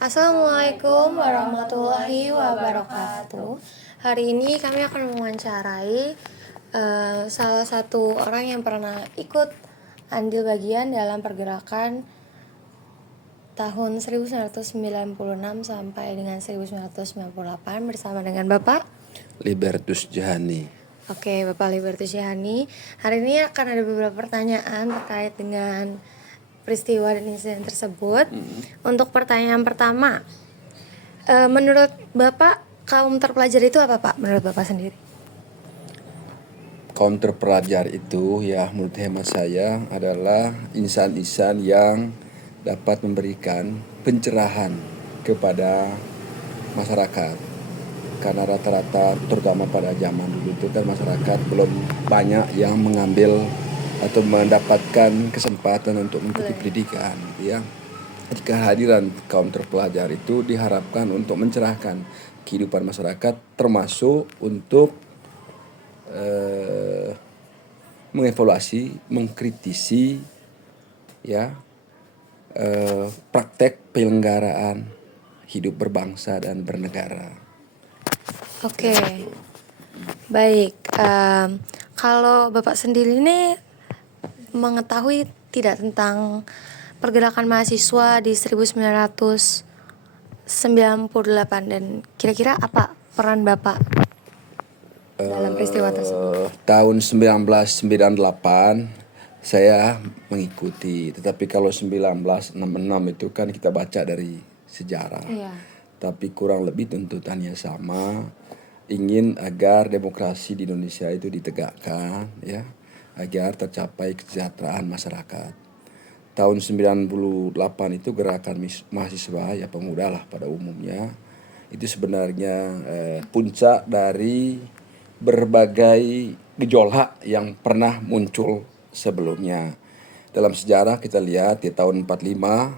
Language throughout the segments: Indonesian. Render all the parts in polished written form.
Assalamualaikum warahmatullahi wabarakatuh. Hari ini kami akan mewawancarai salah satu orang yang pernah ikut andil bagian dalam pergerakan tahun 1996 sampai dengan 1998 bersama dengan Bapak Libertus Jahani. Oke, Bapak Libertus Jahani. Hari ini akan ada beberapa pertanyaan terkait dengan peristiwa dan insiden tersebut. Untuk pertanyaan pertama, menurut Bapak kaum terpelajar itu apa, Pak? Menurut Bapak sendiri? Kaum terpelajar itu ya menurut hemat saya adalah insan-insan yang dapat memberikan pencerahan kepada masyarakat. Karena rata-rata terutama pada zaman dulu itu kan masyarakat belum banyak yang mengambil atau mendapatkan kesempatan untuk mengikuti pendidikan, ya. Jadi kehadiran kaum terpelajar itu diharapkan untuk mencerahkan kehidupan masyarakat, termasuk untuk mengevaluasi, mengkritisi, ya, praktek penyelenggaraan hidup berbangsa dan bernegara. Oke, baik. Kalau Bapak sendiri ini mengetahui tidak tentang pergerakan mahasiswa di 1998 dan kira-kira apa peran Bapak dalam peristiwa tersebut? Tahun 1998 saya mengikuti, tetapi kalau 1966 itu kan kita baca dari sejarah. Iya. Tapi kurang lebih tuntutannya sama, ingin agar demokrasi di Indonesia itu ditegakkan, ya, agar tercapai kesejahteraan masyarakat. Tahun 98 itu gerakan mahasiswa, ya pemuda lah pada umumnya, itu sebenarnya puncak dari berbagai gejolak yang pernah muncul sebelumnya. Dalam sejarah kita lihat di tahun 45,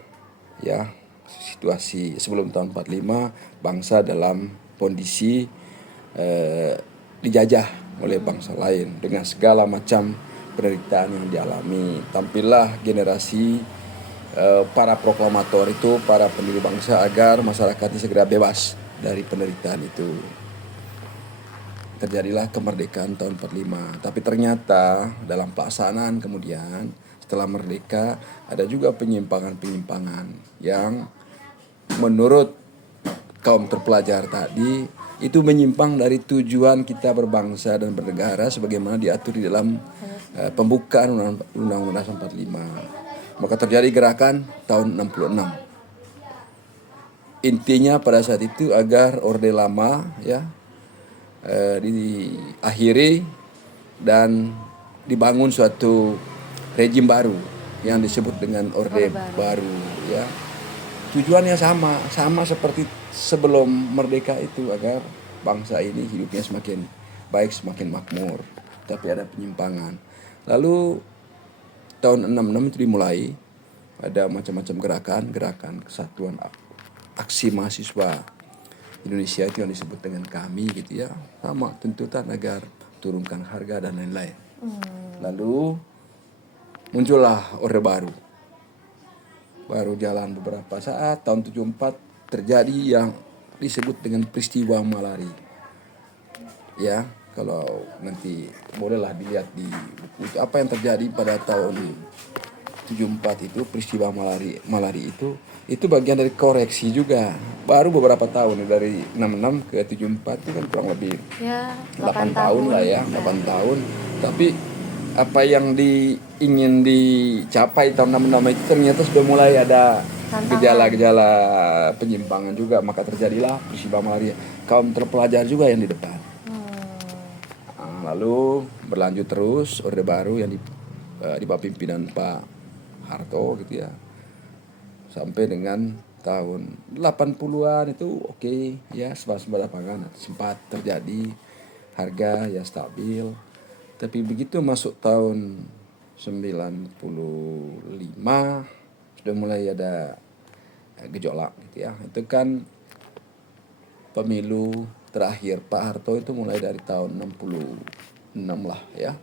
ya, situasi sebelum tahun 45 bangsa dalam kondisi dijajah oleh bangsa lain dengan segala macam penderitaan yang dialami. Tampillah generasi para proklamator itu, para pendiri bangsa, agar masyarakatnya segera bebas dari penderitaan itu. Terjadilah kemerdekaan tahun 45. Tapi ternyata dalam pelaksanaan kemudian setelah merdeka ada juga penyimpangan-penyimpangan yang menurut kaum terpelajar tadi itu menyimpang dari tujuan kita berbangsa dan bernegara sebagaimana diatur di dalam pembukaan Undang-Undang 45. Maka terjadi gerakan tahun 66. Intinya pada saat itu agar Orde Lama, ya, diakhiri dan dibangun suatu rejim baru yang disebut dengan Orde Baru, ya. Tujuannya sama seperti sebelum merdeka itu, agar bangsa ini hidupnya semakin baik, semakin makmur. Tapi ada penyimpangan. Lalu tahun 66 itu dimulai ada macam-macam gerakan kesatuan aksi mahasiswa Indonesia itu yang disebut dengan KAMI, gitu ya. Sama tuntutan agar turunkan harga dan lain-lain. Lalu muncullah Orde Baru. Baru jalan beberapa saat, tahun 74 terjadi yang disebut dengan peristiwa Malari. Ya, kalau nanti bolehlah dilihat di buku itu apa yang terjadi pada tahun 74 itu, peristiwa Malari itu bagian dari koreksi juga. Baru beberapa tahun, dari 66 ke 74 itu kan kurang lebih Ya, 8 tahun lah, ya, 8 tahun. Tapi apa yang ingin dicapai tahun 66 itu ternyata sudah mulai ada gejala-gejala penyimpangan juga. Maka terjadilah peristiwa Malari. Kaum terpelajar juga yang di depan. Lalu berlanjut terus Orde Baru yang di bawah pimpinan Pak Harto, gitu ya, sampai dengan tahun 80-an itu oke, ya, swasembada pangan sempat terjadi, harga ya stabil. Tapi begitu masuk tahun 95 sudah mulai ada gejolak, gitu ya. Itu kan pemilu terakhir Pak Harto itu mulai dari tahun 66 lah, ya,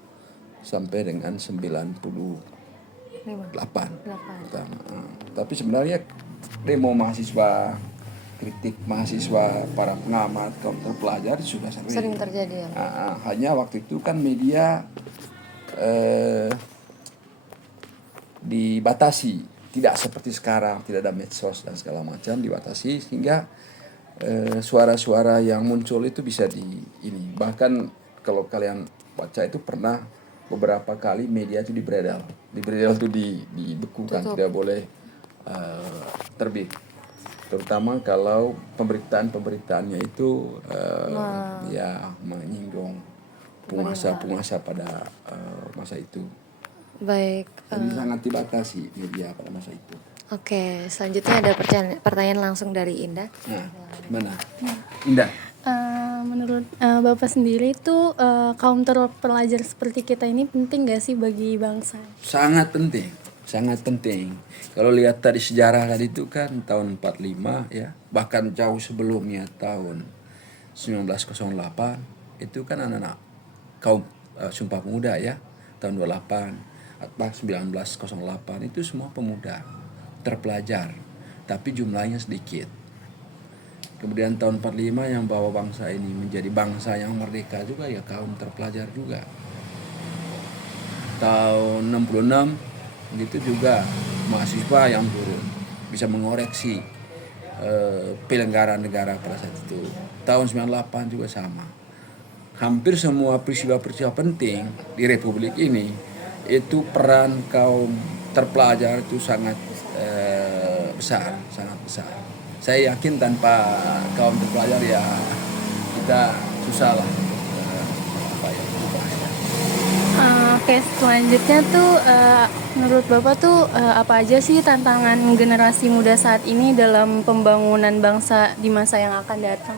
sampai dengan 98. Tapi sebenarnya demo mahasiswa, kritik mahasiswa, para pengamat, kaum terpelajar sudah Sering terjadi ya. hanya waktu itu kan media dibatasi, tidak seperti sekarang, tidak ada medsos dan segala macam, dibatasi sehingga suara-suara yang muncul itu bisa bahkan kalau kalian baca itu pernah beberapa kali media itu dibredel itu dibekukan, tidak boleh terbit, terutama kalau pemberitaannya itu ya menyinggung penguasa pada masa itu. Baik. Jadi sangat dibatasi media pada masa itu. Oke, selanjutnya ada pertanyaan langsung dari Indah. Nah, gimana? Indah. Menurut Bapak sendiri itu kaum terpelajar seperti kita ini penting gak sih bagi bangsa? Sangat penting, sangat penting. Kalau lihat tadi sejarah tadi itu kan tahun 45 ya, bahkan jauh sebelumnya tahun 1908 itu kan anak-anak kaum Sumpah Pemuda ya, tahun 28 atau 1908 itu semua pemuda terpelajar, tapi jumlahnya sedikit. Kemudian tahun 45 yang bawa bangsa ini menjadi bangsa yang merdeka juga ya kaum terpelajar juga. Tahun 66 itu juga mahasiswa yang turun bisa mengoreksi penyelenggaraan negara pada saat itu. Tahun 98 juga sama. Hampir semua peristiwa-peristiwa penting di Republik ini itu peran kaum terpelajar itu sangat besar, sangat besar. Saya yakin tanpa kaum terpelajar ya kita susah lah Oke, selanjutnya tuh menurut Bapak tuh apa aja sih tantangan generasi muda saat ini dalam pembangunan bangsa di masa yang akan datang?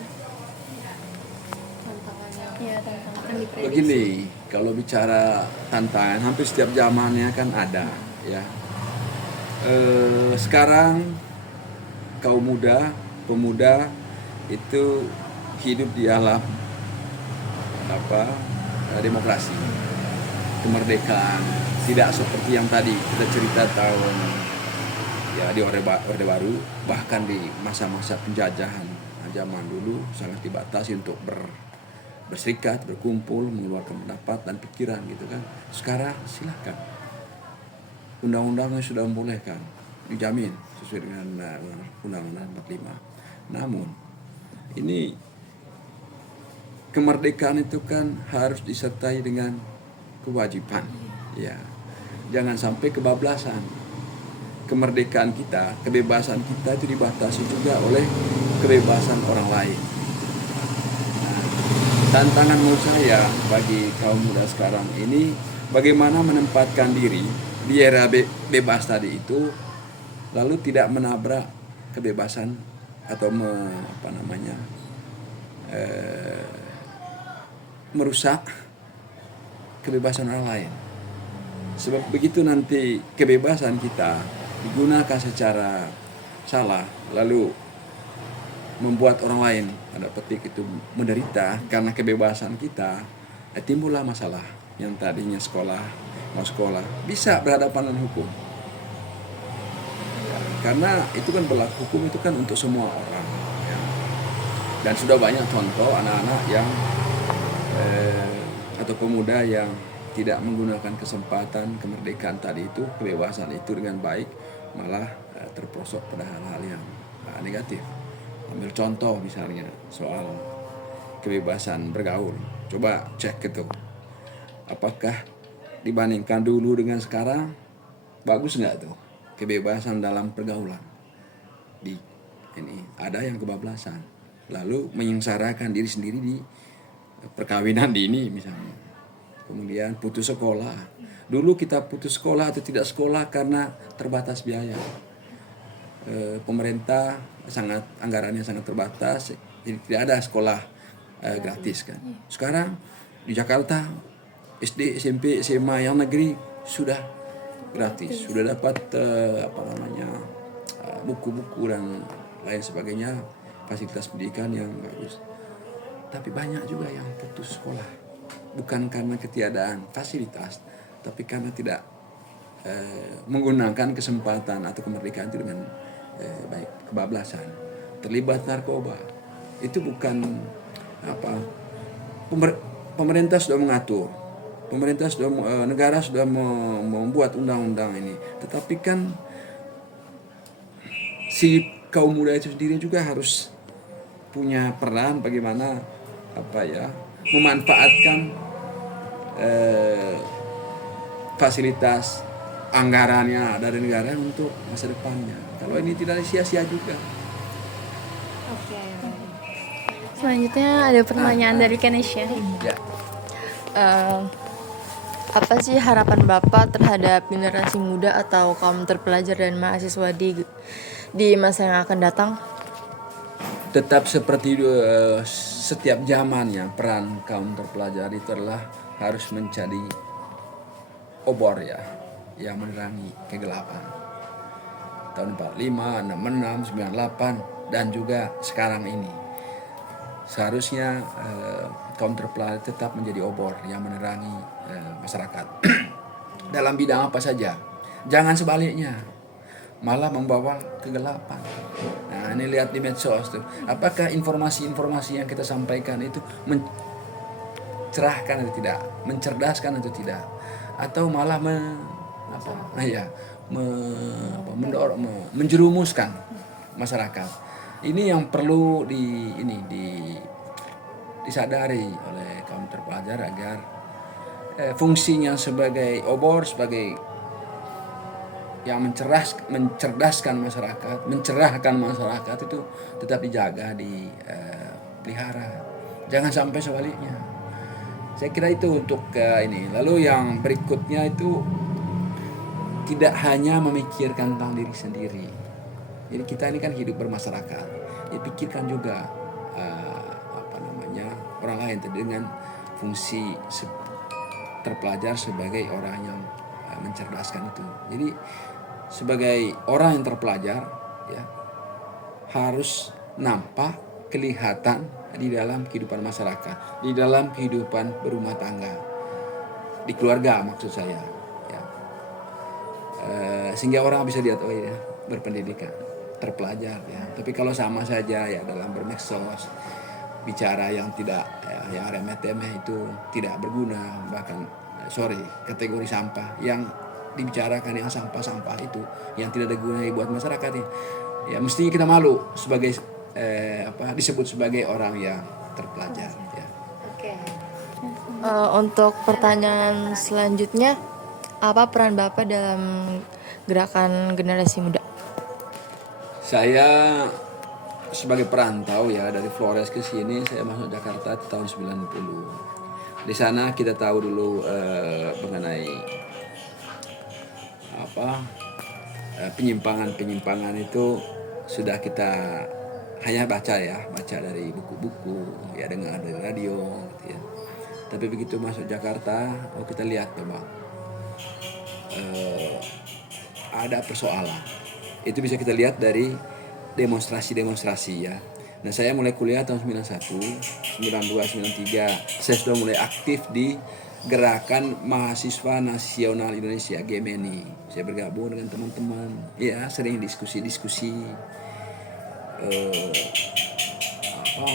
Begini, kalau bicara tantangan hampir setiap zamannya kan ada ya. Sekarang kaum muda, pemuda itu hidup di alam demokrasi, kemerdekaan, tidak seperti yang tadi kita cerita tahun ya di Orde Baru, bahkan di masa-masa penjajahan zaman dulu sangat dibatasi untuk berserikat, berkumpul, mengeluarkan pendapat dan pikiran gitu kan. Sekarang silakan, undang-undangnya sudah membolehkan, dijamin sesuai dengan Undang-Undang 45. Namun ini kemerdekaan itu kan harus disertai dengan kewajiban, ya. Jangan sampai kebablasan. Kemerdekaan kita, kebebasan kita itu dibatasi juga oleh kebebasan orang lain. Nah, tantangan menurut saya bagi kaum muda sekarang ini bagaimana menempatkan diri di era bebas tadi itu, lalu tidak menabrak kebebasan atau merusak kebebasan orang lain. Sebab begitu nanti kebebasan kita digunakan secara salah, lalu membuat orang lain, ada petik itu, menderita karena kebebasan kita, timbullah masalah. Yang tadinya mau sekolah bisa berhadapan dengan hukum, karena itu kan berlaku, hukum itu kan untuk semua orang ya. Dan sudah banyak contoh anak-anak yang atau pemuda yang tidak menggunakan kesempatan kemerdekaan tadi itu, kebebasan itu dengan baik, malah terperosok pada hal-hal yang negatif. Ambil contoh misalnya soal kebebasan bergaul, coba cek itu, apakah dibandingkan dulu dengan sekarang bagus nggak tuh kebebasan dalam pergaulan? Ada yang kebablasan, lalu menyengsarakan diri sendiri di perkawinan dini misalnya. Kemudian putus sekolah. Dulu kita putus sekolah atau tidak sekolah karena terbatas biaya. Pemerintah anggarannya sangat terbatas, jadi tidak ada sekolah gratis kan. Sekarang di Jakarta SD, SMP, SMA yang negeri sudah gratis, sudah dapat buku-buku dan lain sebagainya, fasilitas pendidikan yang bagus. Tapi banyak juga yang putus sekolah, bukan karena ketiadaan fasilitas, tapi karena tidak menggunakan kesempatan atau kemerdekaan itu dengan baik. kebablasan, terlibat narkoba. Itu bukan apa, pemerintah sudah mengatur, pemerintah sudah negara sudah membuat undang-undang ini, tetapi kan si kaum muda itu sendiri juga harus punya peran bagaimana apa ya, memanfaatkan fasilitas anggarannya dari negara untuk masa depannya. Kalau ini tidak sia-sia juga. Oke. Selanjutnya ada pertanyaan dari Kenesha. Ya. Apa sih harapan Bapak terhadap generasi muda atau kaum terpelajar dan mahasiswa di masa yang akan datang? Tetap seperti setiap zamannya, peran kaum terpelajar itu adalah harus menjadi obor ya, yang menerangi kegelapan. Tahun 45, 66, 98 dan juga sekarang ini. Seharusnya kaum terpelajar tetap menjadi obor yang menerangi masyarakat dalam bidang apa saja. Jangan sebaliknya, malah membawa kegelapan. Nah, ini lihat di medsos tuh. Apakah informasi-informasi yang kita sampaikan itu mencerahkan atau tidak, mencerdaskan atau tidak, atau malah menjerumuskan masyarakat. Ini yang perlu disadari oleh kaum terpelajar agar fungsinya sebagai obor, sebagai yang mencerdaskan masyarakat, mencerahkan masyarakat itu tetap dijaga, dipelihara. Jangan sampai sebaliknya. Saya kira itu untuk ini. Lalu yang berikutnya itu tidak hanya memikirkan tentang diri sendiri. Jadi kita ini kan hidup bermasyarakat. Dipikirkan juga orang lain dengan fungsi terpelajar sebagai orang yang mencerdaskan itu. Jadi sebagai orang yang terpelajar ya harus nampak, kelihatan di dalam kehidupan masyarakat, di dalam kehidupan berumah tangga, di keluarga maksud saya ya. Sehingga orang bisa lihat, oh ya, berpendidikan, terpelajar ya. Tapi kalau sama saja ya dalam bermedsos, bicara yang tidak yang remeh-temeh itu tidak berguna, bahkan kategori sampah yang dibicarakan, yang sampah-sampah itu yang tidak berguna buat masyarakat ya mesti kita malu sebagai disebut sebagai orang yang terpelajar ya. Oke. Untuk pertanyaan selanjutnya, apa peran Bapak dalam gerakan generasi muda? Saya sebagai perantau ya dari Flores ke sini, saya masuk Jakarta tahun 90. Di sana kita tahu dulu mengenai penyimpangan itu sudah kita hanya baca dari buku-buku ya, dengar dari radio gitu ya. Tapi begitu masuk Jakarta, kita lihat memang ada persoalan. Itu bisa kita lihat dari demonstrasi ya. Nah, saya mulai kuliah tahun 91, 92, 93. Saya sudah mulai aktif di Gerakan Mahasiswa Nasional Indonesia GMNI. Saya bergabung dengan teman-teman, ya sering diskusi-diskusi.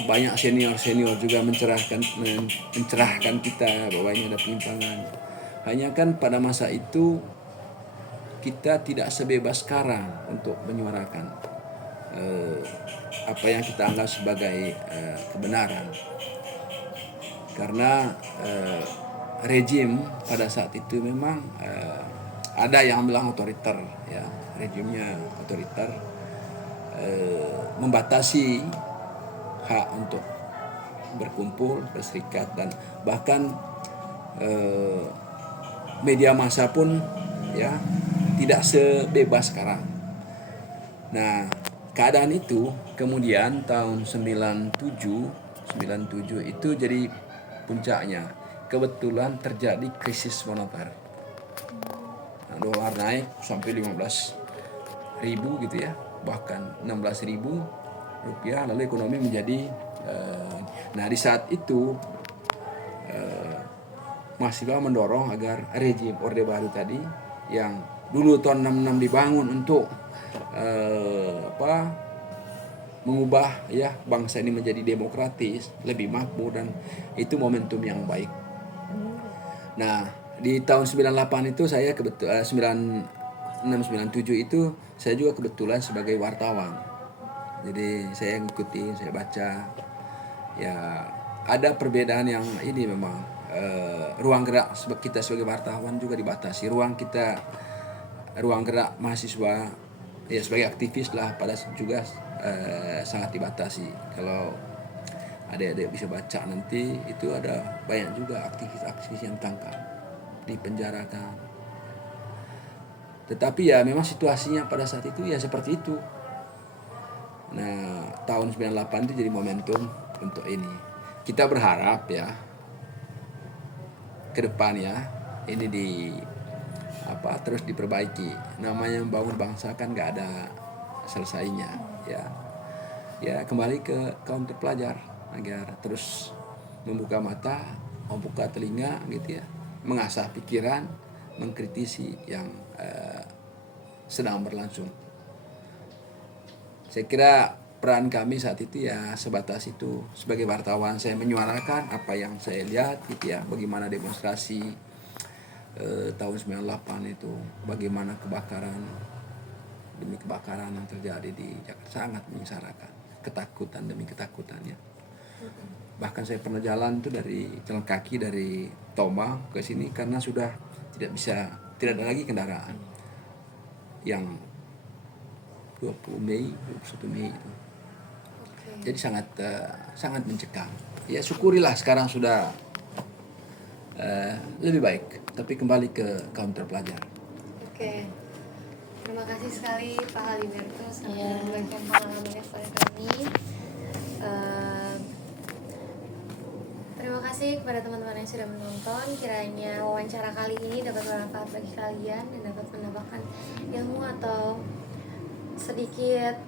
Banyak senior juga mencerahkan kita bahwa ini ada penyimpangan. Hanya kan pada masa itu kita tidak sebebas sekarang untuk menyuarakan apa yang kita anggap sebagai kebenaran, karena rejim pada saat itu memang ada yang bilang otoriter ya, rejimnya otoriter, membatasi hak untuk berkumpul, berserikat, dan bahkan media massa pun ya tidak sebebas sekarang. Nah, keadaan itu kemudian tahun 97 itu jadi puncaknya. Kebetulan terjadi krisis moneter. Nah, dolar naik sampai 15.000 gitu ya, bahkan 16.000 rupiah, lalu ekonomi menjadi nah di saat itu mahasiswa mendorong agar rejim Orde Baru tadi yang dulu tahun 66 dibangun untuk mengubah ya bangsa ini menjadi demokratis, lebih makmur, dan itu momentum yang baik. Nah, di tahun 98 itu saya kebetulan 9697 itu saya juga kebetulan sebagai wartawan. Jadi saya ngikutin, saya baca. Ya, ada perbedaan yang ini memang ruang gerak kita sebagai wartawan juga dibatasi. Ruang gerak mahasiswa ya sebagai aktivis lah pada juga sangat dibatasi. Kalau adik-adik bisa baca nanti itu ada banyak juga aktivis-aktivis yang tangkap, dipenjarakan. Tetapi ya memang situasinya pada saat itu ya seperti itu. Nah, tahun 98 itu jadi momentum untuk ini. Kita berharap ya ke depannya ini terus diperbaiki. Namanya membangun bangsa kan nggak ada selesainya ya. Ya kembali ke kaum terpelajar agar terus membuka mata, membuka telinga gitu ya, mengasah pikiran, mengkritisi yang sedang berlangsung. Saya kira peran kami saat itu ya sebatas itu. Sebagai wartawan saya menyuarakan apa yang saya lihat gitu ya, bagaimana demonstrasi tahun 98 itu, bagaimana kebakaran demi kebakaran yang terjadi di Jakarta, sangat menyengsarakan, ketakutan demi ketakutannya. Bahkan saya pernah jalan tuh jalan kaki dari Toma ke sini karena sudah tidak ada lagi kendaraan. Yang 21 Mei itu. Jadi sangat mencekam. Ya syukurilah sekarang sudah lebih baik, tapi kembali ke kaum terpelajar. Oke. Terima kasih sekali Pak Haliberto sudah membagikan pengalamannya kepada kami. Terima kasih kepada teman-teman yang sudah menonton. Kiranya wawancara kali ini dapat bermanfaat bagi kalian dan dapat menambahkan ilmu atau sedikit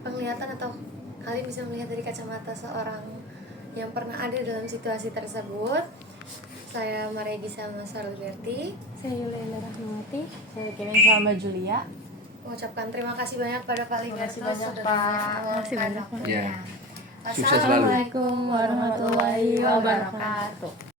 penglihatan, atau kalian bisa melihat dari kacamata seorang yang pernah ada dalam situasi tersebut. Saya Maria Gisa Masarliberti. Saya Yuliana Rahmawati. Saya Kevin sama Julia. Mengucapkan terima kasih banyak pada Pak Liberto Terima kasih banyak, sudah Pak. Terima kasih banyak, Pak. Ya. Sukses selalu. Assalamualaikum warahmatullahi wabarakatuh.